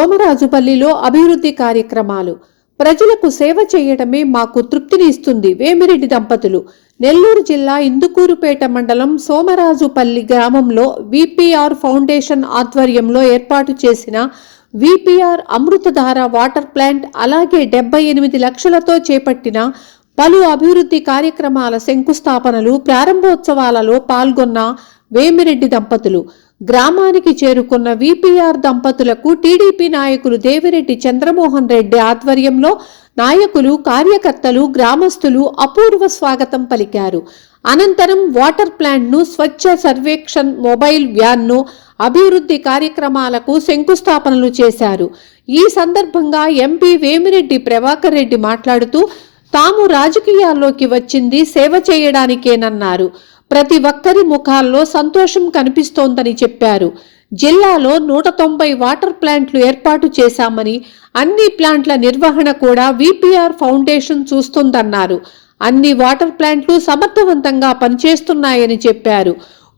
సోమరాజుపల్లిలో అభివృద్ధి కార్యక్రమాలు. ప్రజలకు సేవ చేయడమే మాకు తృప్తిని ఇస్తుంది. వేమిరెడ్డి దంపతులు. నెల్లూరు జిల్లా ఇందుకూరుపేట మండలం సోమరాజుపల్లి గ్రామంలో విపిఆర్ ఫౌండేషన్ ఆధ్వర్యంలో ఏర్పాటు చేసిన విపిఆర్ అమృతధార వాటర్ ప్లాంట్, అలాగే 78 లక్షలతో చేపట్టిన పలు అభివృద్ధి కార్యక్రమాల శంకుస్థాపనలు, ప్రారంభోత్సవాలలో పాల్గొన్న వేమిరెడ్డి దంపతులు. గ్రామానికి చేరుకున్న విపిఆర్ దంపతులకు టీడీపీ నాయకులు దేవిరెడ్డి చంద్రమోహన్ రెడ్డి ఆధ్వర్యంలో నాయకులు, కార్యకర్తలు, గ్రామస్తులు అపూర్వ స్వాగతం పలికారు. అనంతరం వాటర్ ప్లాంట్ను, స్వచ్ఛ సర్వేక్షణ్ మొబైల్ వ్యాన్ను, అభివృద్ధి కార్యక్రమాలకు శంకుస్థాపనలు చేశారు. ఈ సందర్భంగా ఎంపీ వేమిరెడ్డి ప్రభాకర్ రెడ్డి మాట్లాడుతూ, తాము రాజకీయాల్లోకి వచ్చింది సేవ చేయడానికేనన్నారు. ప్రతి ఒక్కరి ముఖాల్లో సంతోషం కనిపిస్తోందని చెప్పారు. జిల్లాలో 190 వాటర్ ప్లాంట్లు ఏర్పాటు చేశామని, అన్ని ప్లాంట్ల నిర్వహణ కూడా విపిఆర్ ఫౌండేషన్ చూస్తుందన్నారు. అన్ని వాటర్ ప్లాంట్లు సమర్థవంతంగా పనిచేస్తున్నాయని చెప్పారు.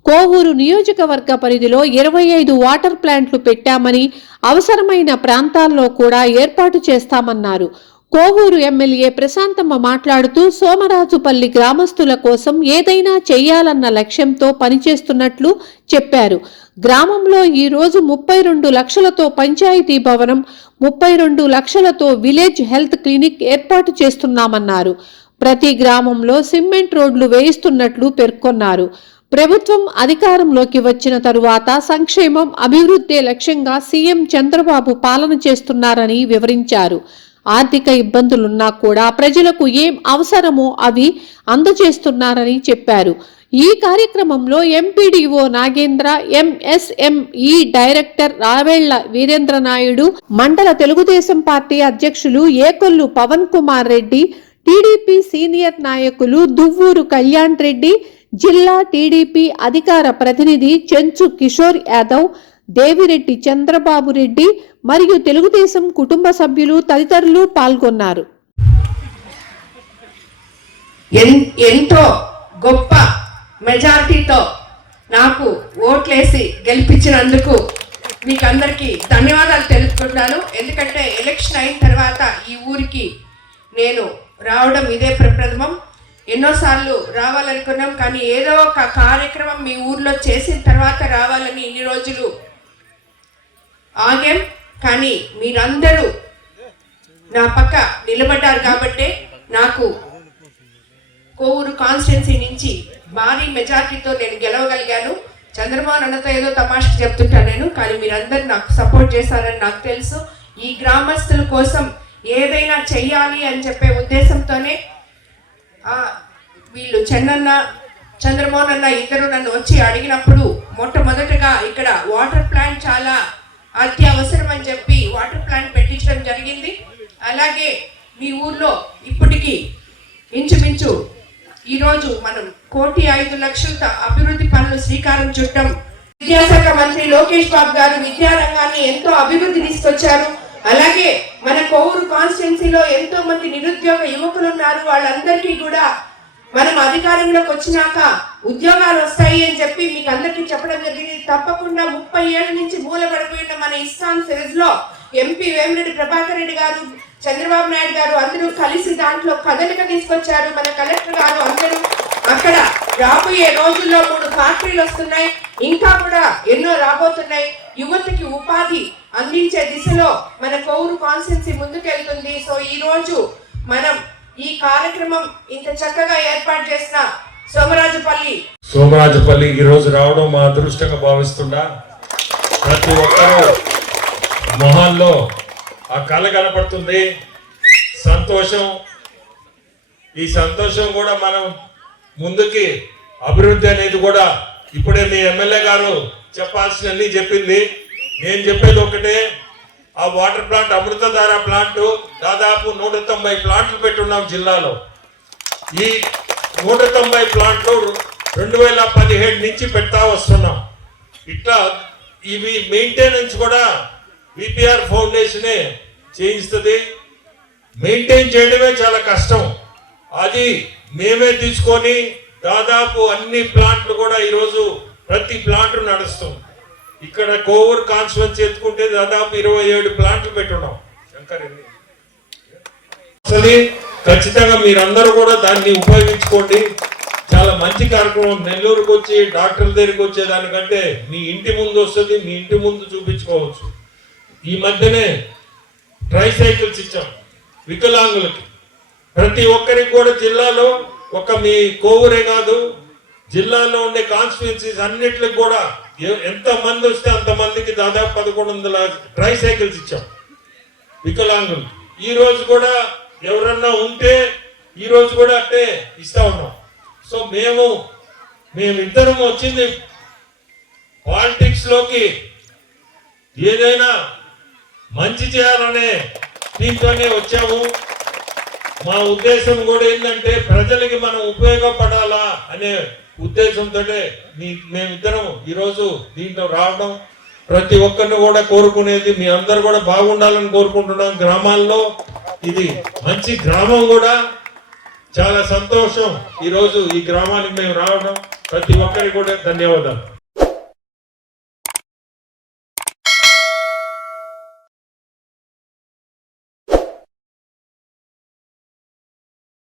కోవూరు నియోజకవర్గ పరిధిలో 25 వాటర్ ప్లాంట్లు పెట్టామని, అవసరమైన ప్రాంతాల్లో కూడా ఏర్పాటు చేస్తామన్నారు. కోవూరు ఎమ్మెల్యే ప్రశాంతమ్మ మాట్లాడుతూ, సోమరాజుపల్లి గ్రామస్తుల కోసం ఏదైనా చేయాలన్న లక్ష్యంతో పనిచేస్తున్నట్లు చెప్పారు. గ్రామంలో ఈ రోజు 32 లక్షలతో పంచాయతీ భవనం, 32 లక్షలతో విలేజ్ హెల్త్ క్లినిక్ ఏర్పాటు చేస్తున్నామన్నారు. ప్రతి గ్రామంలో సిమెంట్ రోడ్లు వేయిస్తున్నట్లు పేర్కొన్నారు. ప్రభుత్వం అధికారంలోకి వచ్చిన తరువాత సంక్షేమం, అభివృద్ధి లక్ష్యంగా సీఎం చంద్రబాబు పాలన చేస్తున్నారని వివరించారు. ఆర్థిక ఇబ్బందులున్నా కూడా ప్రజలకు ఏం అవసరమో అవి అందజేస్తున్నారని చెప్పారు. ఈ కార్యక్రమంలో MPDO Nagendra, MSME director Ravella Veerendra Naidu, మండల తెలుగుదేశం పార్టీ అధ్యక్షులు ఏకొల్లు పవన్ కుమార్ రెడ్డి, టీడీపీ సీనియర్ నాయకులు దువ్వూరు కళ్యాణ్ రెడ్డి, జిల్లా టీడీపీ అధికార ప్రతినిధి చెంచు కిషోర్ యాదవ్, దేవిరెడ్డి చంద్రబాబు రెడ్డి మరియు తెలుగుదేశం కుటుంబ సభ్యులు తదితరులు పాల్గొన్నారు. ఎంతో గొప్ప మెజారిటీతో నాకు ఓట్లేసి గెలిపించినందుకు మీకు అందరికీ ధన్యవాదాలు తెలుపుకుంటున్నాను. ఎందుకంటే ఎలక్షన్ అయిన తర్వాత ఈ ఊరికి నేను రావడం ఇదే ప్రప్రథమం. ఎన్నోసార్లు రావాలనుకున్నాం, కానీ ఏదో ఒక కార్యక్రమం మీ ఊర్లో చేసిన తర్వాత రావాలని ఇన్ని రోజులు ఆగాం. కానీ మీరందరూ నా పక్క నిలబడ్డారు కాబట్టి నాకు కోవూరు కాన్స్టిట్యున్సీ నుంచి భారీ మెజార్టీతో నేను గెలవగలిగాను. చంద్రబాబు అన్నతో ఏదో తమాషకి చెప్తుంటాను నేను, కానీ మీరందరూ నాకు సపోర్ట్ చేశారని నాకు తెలుసు. ఈ గ్రామస్తుల కోసం ఏదైనా చెయ్యాలి అని చెప్పే ఉద్దేశంతోనే వీళ్ళు చంద్రమోహన్ అన్న ఇద్దరు నన్ను వచ్చి అడిగినప్పుడు మొట్టమొదటగా ఇక్కడ వాటర్ ప్లాంట్ చాలా అత్యవసరం అని చెప్పి వాటర్ ప్లాంట్ పెట్టించడం జరిగింది. అలాగే మీ ఊర్లో ఇప్పటికీ ఇంచుమించు ఈరోజు మనం 1,05,00,000 అభివృద్ధి పనులు శ్రీకారం చుట్టం. విద్యాశాఖ మంత్రి లోకేష్ బాబు గారు విద్యారంగాన్ని ఎంతో అభివృద్ధి తీసుకొచ్చారు. అలాగే మన కోవూరు కాన్స్టిట్యున్సీలో ఎంతో మంది నిరుద్యోగ యువకులు ఉన్నారు. వాళ్ళందరికీ కూడా మనం అధికారంలోకి వచ్చినాక ఉద్యోగాలు వస్తాయి అని చెప్పి మీకు అందరికీ చెప్పడం జరిగింది. తప్పకుండా 30 ఏళ్ల నుంచి మూలపడిపోయిన మన ఇస్కాన్ సిరీస్ లో ఎంపీ వేమిరెడ్డి ప్రభాకర్ రెడ్డి గారు, చంద్రబాబు నాయుడు గారు అందరూ కలిసి దాంట్లో కదలిక తీసుకొచ్చారు. మన కలెక్టర్ గారు అందరూ అక్కడ రాబోయే రోజుల్లో 3 ఫ్యాక్టరీలు వస్తున్నాయి, ఇంకా కూడా ఎన్నో రాబోతున్నాయి. యువతకి ఉపాధి అందించే దిశలో మన కోవూరు కాన్స్టిట్యున్సీ ముందుకెళ్తుంది. సో ఈ రోజు మనం ఈ కార్యక్రమం ఇంత చక్కగా ఏర్పాటు చేసిన సోమరాజుపల్లి ఈ రోజు రావడం మా అదృష్టంగా భావిస్తున్నా. ప్రతి ఒక్కరూ మొహాల్లో ఆ కళ కనపడుతుంది, సంతోషం. ఈ సంతోషం కూడా మనం ముందుకి అభివృద్ధి అనేది కూడా ఇప్పుడే మీ ఎమ్మెల్యే గారు చెప్పాల్సినన్ని చెప్పింది. నేను చెప్పేది ఒకటే, ఆ వాటర్ ప్లాంట్ అమృతధార ప్లాంట్ దాదాపు 190 ప్లాంట్లు పెట్టున్నాం జిల్లాలో. ఈ 190 ప్లాంట్లు 2017 నుంచి పెడతా వస్తున్నాం. ఇట్లా ఇవి మెయింటెనెన్స్ కూడా విపిఆర్ ఫౌండేషనే చేయిస్తుంది. మెయింటైన్ చేయడమే చాలా కష్టం. అది మేమే తీసుకొని దాదాపు అన్ని ప్లాంట్లు కూడా ఈరోజు ప్రతి ప్లాంట్ నడుస్తుంది. ఇక్కడ కోవూరు కాన్స్టిట్యున్సీ ఎత్తుకుంటే దాదాపు 27 ప్లాంట్లు పెట్టున్నాం. శంకర్ అసలు ఖచ్చితంగా మీరందరూ కూడా దాన్ని ఉపయోగించుకోండి. చాలా మంచి కార్యక్రమం. నెల్లూరుకు వచ్చి డాక్టర్ దగ్గరికి వచ్చేదానికంటే మీ ఇంటి ముందు వస్తుంది, మీ ఇంటి ముందు చూపించుకోవచ్చు. ఈ మధ్యనే ట్రైసైకిల్స్ ఇచ్చాం వికలాంగులకి. ప్రతి ఒక్కరికి కూడా జిల్లాలో ఒక మీ కోవూరే కాదు, జిల్లాలో ఉండే కాన్స్టిట్యున్సీస్ అన్నిటికి కూడా ఎంత మంది వస్తే అంతమందికి దాదాపు 1100 ట్రైసైకిల్స్ ఇచ్చాం వికలాంగులు. ఈ రోజు కూడా ఎవరన్నా ఉంటే ఈ రోజు కూడా అంటే ఇస్తా ఉన్నాం. సో మేమిద్దరం వచ్చింది పాలిటిక్స్ లోకి ఏదైనా మంచి చేయాలనే దీంతోనే వచ్చాము. మా ఉద్దేశం కూడా ఏంటంటే ప్రజలకి మనం ఉపయోగపడాలా అనే ఉద్దేశంతో మేమిద్దరం ఈరోజు దీంట్లో రావడం. ప్రతి ఒక్కరిని కూడా కోరుకునేది మీ అందరు కూడా బాగుండాలని కోరుకుంటున్నాం. గ్రామాల్లో ఇది మంచి గ్రామం కూడా, చాలా సంతోషం ఈరోజు ఈ గ్రామానికి మేము రావడం. ప్రతి ఒక్కరికి కూడా ధన్యవాదాలు.